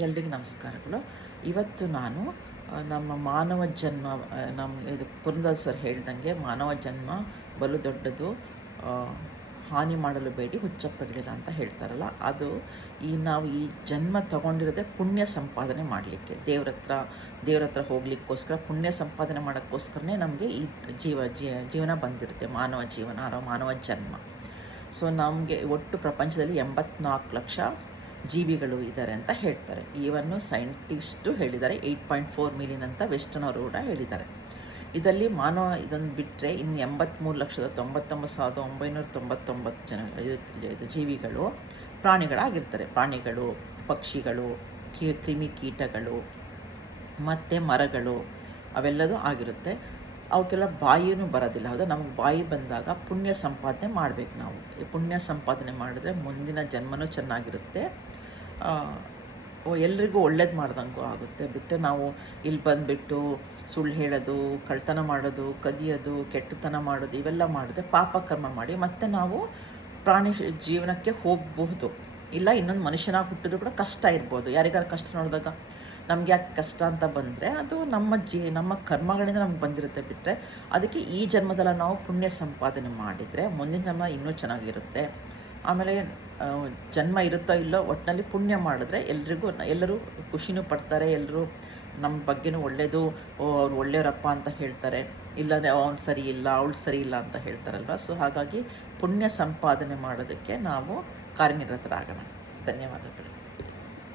ಎಲ್ರಿಗೂ ನಮಸ್ಕಾರಗಳು. ಇವತ್ತು ನಾನು ನಮ್ಮ ಮಾನವ ಜನ್ಮ, ಇದು ಪುರಂದರ್ ಹೇಳ್ದಂಗೆ ಮಾನವ ಜನ್ಮ ಬಲು ದೊಡ್ಡದು, ಹಾನಿ ಮಾಡಲು ಬೇಡಿ ಹುಚ್ಚಪ್ಪಗಳಿಲ್ಲ ಅಂತ ಹೇಳ್ತಾರಲ್ಲ, ಅದು ನಾವು ಈ ಜನ್ಮ ತಗೊಂಡಿರೋದೇ ಪುಣ್ಯ ಸಂಪಾದನೆ ಮಾಡಲಿಕ್ಕೆ, ದೇವ್ರ ಹತ್ರ ಹೋಗ್ಲಿಕ್ಕೋಸ್ಕರ, ಪುಣ್ಯ ಸಂಪಾದನೆ ಮಾಡೋಕ್ಕೋಸ್ಕರನೇ ನಮಗೆ ಈ ಜೀವನ ಬಂದಿರುತ್ತೆ, ಮಾನವ ಜೀವನ, ಮಾನವ ಜನ್ಮ. ಸೊ ನಮಗೆ ಒಟ್ಟು ಪ್ರಪಂಚದಲ್ಲಿ 84 ಲಕ್ಷ ಜೀವಿಗಳು ಇದ್ದಾರೆ ಅಂತ ಹೇಳ್ತಾರೆ. ಈವನ್ನು ಸೈಂಟಿಸ್ಟು ಹೇಳಿದ್ದಾರೆ 8.4 ಮಿಲಿಯನ್ ಅಂತ ವೆಸ್ಟರ್ನ್ ಅವರು ಕೂಡ ಹೇಳಿದ್ದಾರೆ. ಇದರಲ್ಲಿ ಮಾನವ ಇದನ್ನು ಬಿಟ್ಟರೆ ಇನ್ನು 83,99,999 ಜನ ಜೀವಿಗಳು ಪ್ರಾಣಿಗಳಾಗಿರ್ತಾರೆ. ಪ್ರಾಣಿಗಳು, ಪಕ್ಷಿಗಳು, ಕ್ರಿಮಿಕೀಟಗಳು ಮತ್ತು ಮರಗಳು ಅವೆಲ್ಲದೂ ಆಗಿರುತ್ತೆ. ಅವಕ್ಕೆಲ್ಲ ಬಾಯಿನೂ ಬರೋದಿಲ್ಲ. ಹೌದಾ? ನಮಗೆ ಬಾಯಿ ಬಂದಾಗ ಪುಣ್ಯ ಸಂಪಾದನೆ ಮಾಡಬೇಕು. ನಾವು ಈ ಪುಣ್ಯ ಸಂಪಾದನೆ ಮಾಡಿದ್ರೆ ಮುಂದಿನ ಜನ್ಮನೂ ಚೆನ್ನಾಗಿರುತ್ತೆ, ಎಲ್ರಿಗೂ ಒಳ್ಳೇದು ಮಾಡ್ದಂಗೂ ಆಗುತ್ತೆ. ಬಿಟ್ಟು ನಾವು ಇಲ್ಲಿ ಬಂದುಬಿಟ್ಟು ಸುಳ್ಳು ಹೇಳೋದು, ಕಳ್ತನ ಮಾಡೋದು, ಕದಿಯೋದು, ಕೆಟ್ಟತನ ಮಾಡೋದು ಇವೆಲ್ಲ ಮಾಡಿದ್ರೆ ಪಾಪಕರ್ಮ ಮಾಡಿ ಮತ್ತೆ ನಾವು ಪ್ರಾಣಿ ಜೀವನಕ್ಕೆ ಹೋಗಬಹುದು. ಇಲ್ಲ ಇನ್ನೊಂದು ಮನುಷ್ಯನಾಗಿ ಹುಟ್ಟಿದ್ರು ಕೂಡ ಕಷ್ಟ ಇರ್ಬೋದು. ಯಾರಿಗಾರು ಕಷ್ಟ ನೋಡಿದಾಗ ನಮ್ಗೆ ಯಾಕೆ ಕಷ್ಟ ಅಂತ ಬಂದರೆ ಅದು ನಮ್ಮ ಕರ್ಮಗಳಿಂದ ನಮ್ಗೆ ಬಂದಿರುತ್ತೆ. ಬಿಟ್ಟರೆ ಅದಕ್ಕೆ ಈ ಜನ್ಮದಲ್ಲ ನಾವು ಪುಣ್ಯ ಸಂಪಾದನೆ ಮಾಡಿದರೆ ಮುಂದಿನ ಜನ್ಮ ಇನ್ನೂ ಚೆನ್ನಾಗಿರುತ್ತೆ. ಆಮೇಲೆ ಜನ್ಮ ಇರುತ್ತೋ ಇಲ್ಲೋ ಒಟ್ಟಿನಲ್ಲಿ ಪುಣ್ಯ ಮಾಡಿದ್ರೆ ಎಲ್ಲರೂ ಖುಷಿನೂ ಪಡ್ತಾರೆ. ಎಲ್ಲರೂ ನಮ್ಮ ಬಗ್ಗೆನೂ ಒಳ್ಳೆಯದು, ಅವ್ರು ಒಳ್ಳೆಯವರಪ್ಪ ಅಂತ ಹೇಳ್ತಾರೆ. ಇಲ್ಲಾಂದರೆ ಅವ್ನು ಸರಿ ಇಲ್ಲ, ಅವಳು ಸರಿ ಇಲ್ಲ ಅಂತ ಹೇಳ್ತಾರಲ್ವ. ಸೊ ಹಾಗಾಗಿ ಪುಣ್ಯ ಸಂಪಾದನೆ ಮಾಡೋದಕ್ಕೆ ನಾವು ಕಾರ್ಯನಿರತರಾಗೋಣ. ಧನ್ಯವಾದಗಳು.